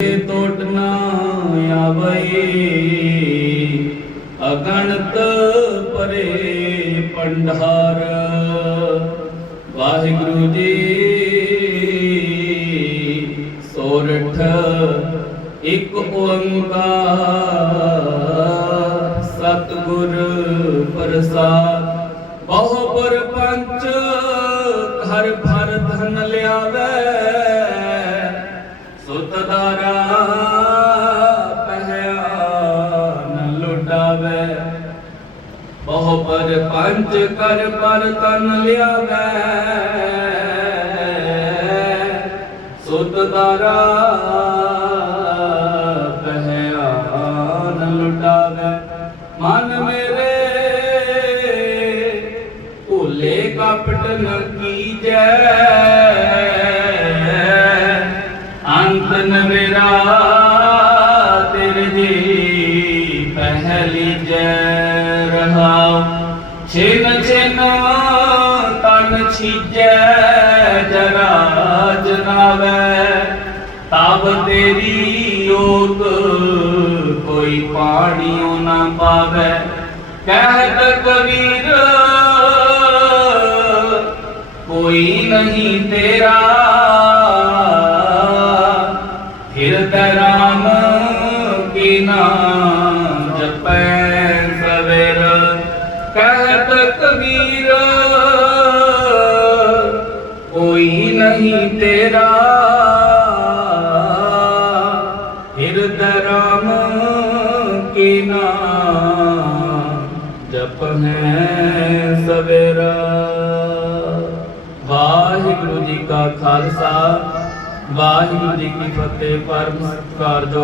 ਟੋਟ ਨਾ ਆਵਈ। ਅਗਣਤ ਪਰੇ ਪੰਡਾਰ ਵਾਹਿਗੁਰੂ ਜੀ, ਸੋਰਠ ਇੱਕ ਓੰਕਾਰ। ਸਤਿਗੁਰ ਪ੍ਰਸਾਦ, ਬਹੁ ਪਰਪੰਚ ਘਰ ਭਰ ਧਨ ਲਿਆਵੇ। ਸੁਤ ਦਾਰਾ ਪਹਿਆ ਨ ਲੁਟਾਵੇ। ਬਹੁ ਪਰ ਪੰਜ ਕਰ ਪਰ ਤਨ ਲਿਆਵੇ। ਸੁਤ ਦਾਰਾ ਪਹਿਆ ਨ ਲੁਟਾਵੇ। ਮਨ ਮੇਰੇ, ਭੋਲੇ ਕਪਟ ਨ ਕੀਜੈ। ਜੈ ਰਹਾਉ। ਛਿਨ ਛਿਨ ਤਨ ਛੀਜੈ ਜਰਾ ਜਨਾਵੈ ਤਬ ਤੇਰੀ ਓਟ ਕੋਈ ਪਾਣੀਓ ਨਾ ਪਾਵੇ। ਕਹਿਤ ਕਬੀਰ, ਕੋਈ ਨਹੀਂ ਤੇਰਾ। ਹਿਰਦੈ ਰਾਮ ਕੀ ਨਾਮ ਕਬੀਰ, ਕੋਈ ਨਹੀਂ ਤੇਰਾ। ਹਿਰਦੈ ਰਾਮ ਕੀ ਨਾਮ ਜਪ ਸਵੇਰਾ। ਵਾਹਿਗੁਰੂ ਜੀ ਕਾ ਖਾਲਸਾ, ਵਾਹਿਗੁਰੂ ਜੀ ਕੀ ਫਤਿਹ, ਪਰਮ ਸਤਿਕਾਰ ਜੋ